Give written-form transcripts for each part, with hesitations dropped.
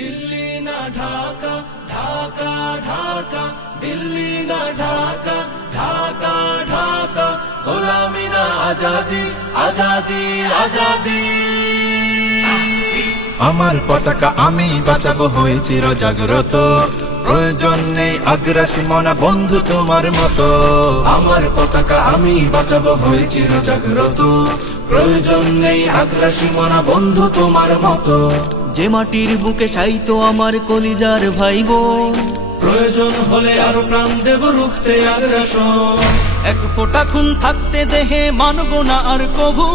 दिल्ली ना ढाका ढाका ढाका दिल्ली ना ढाका ढाका ढाका গোলামি না আজাদি আজাদি আজাদি আমার পতাকা আমি বাঁচাবো হয়ে চির জাগ্রত প্রয়োজন নেই আগ্রাসী মনা বন্ধু তোমার মতো আমার পতাকা আমি বাঁচাবো হয়ে চির জাগ্রত প্রয়োজন নেই আগ্রাসী মনা বন্ধু তোমার মতো যে মাটির বুকে সাইতো আমার কলিজার ভাই বোন প্রয়োজন হলে আরো প্রাণ দেব রুখতে আগ্রাসন এক ফোঁটা খুন থাকতে দেহে মানব না আর কভু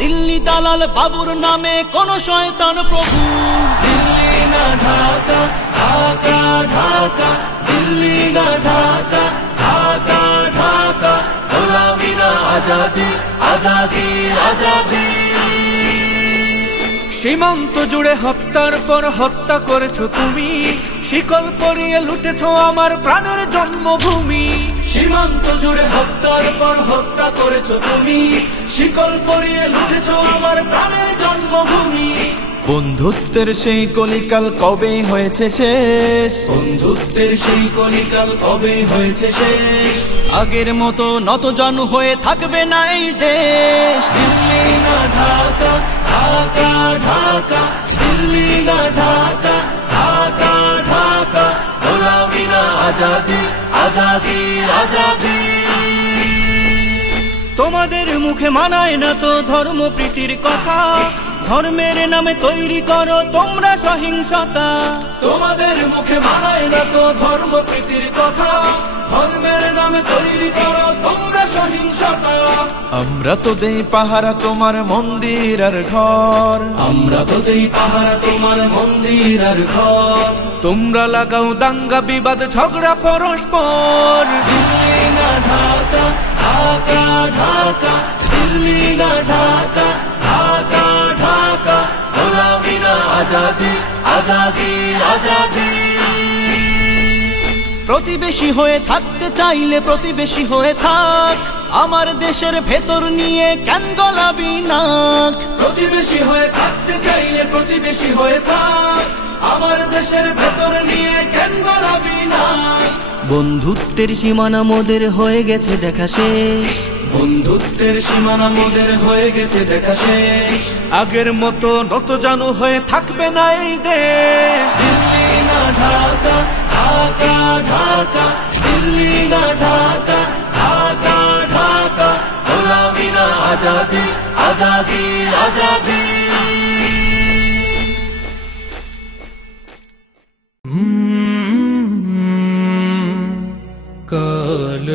দিল্লি দালাল বাবুর নামে কোন শয়তান প্রভু দিল্লি না ঢাকা ঢাকা ঢাকা দিল্লি না ঢাকা ঢাকা ঢাকা গোলামি না আজাদি আজাদি আজাদি সীমান্ত জুড়ে হত্যার পর হত্যা করেছো তুমি শিকল পরিয়ে লুটেছো আমার প্রাণের জন্মভূমি সীমান্ত জুড়ে হত্যার পর হত্যা করেছো তুমি শিকল পরিয়ে লুটেছো আমার প্রাণের জন্মভূমি বন্ধুত্বের সেই কলিকাল কবে হয়েছে শেষ বন্ধুত্বের সেই কলিকাল কবে হয়েছে শেষ আগের মতো নতজানু হয়ে থাকবে না এই দেশ দিল্লি না ঢাকা ঢাকা ঢাকা দিল্লি না ঢাকা ঢাকা ঢাকা গোলামি না আজাদি আজাদি আজাদি তোমাদের মুখে মানায় না তো ধর্ম প্রীতির কথা ধর্মের নামে তৈরি করো তোমরা সহিংসতা তোমাদের মুখে মানায় না তো ধর্ম প্রীতির কথা ধর্মের নামে তৈরি করো তোমরা সহিংসতা আমরা তো দেই পাহারা তোমার মন্দির আর ঘর আমরা তো দেই পাহারা তোমার মন্দির আর ঘর তোমরা লাগাও দাঙ্গা বিবাদ ঝগড়া পরস্পর দিল্লি না ঢাকা ঢাকা ঢাকা দিল্লি না ঢাকা ঢাকা ঢাকা গোলামি না আজাদি আজাদি আজাদি প্রতিবেশী হয়ে থাকতে চাইলে প্রতিবেশী হয়ে থাক আমার দেশের ভেতর নিয়ে কেন গলাবি নাক প্রতিবেশী হয়ে থাকতে চাইলে প্রতিবেশী হয়ে থাক আমার দেশের ভেতর নিয়ে কেন গলাবি নাক বন্ধুত্বের সীমানা মোদের হয়ে গেছে দেখা শেষ বন্ধুত্বের সীমানা মোদের হয়ে গেছে দেখা শেষ আগের মতো নতজানু হয়ে থাকবে না এই দেশ দিল্লি না ঢাকা ঢাকা ঢাকা দিল্লি না ঢাকা ঢাকা ঢাকা গোলামি না আজাদি আজাদি আজাদি কাল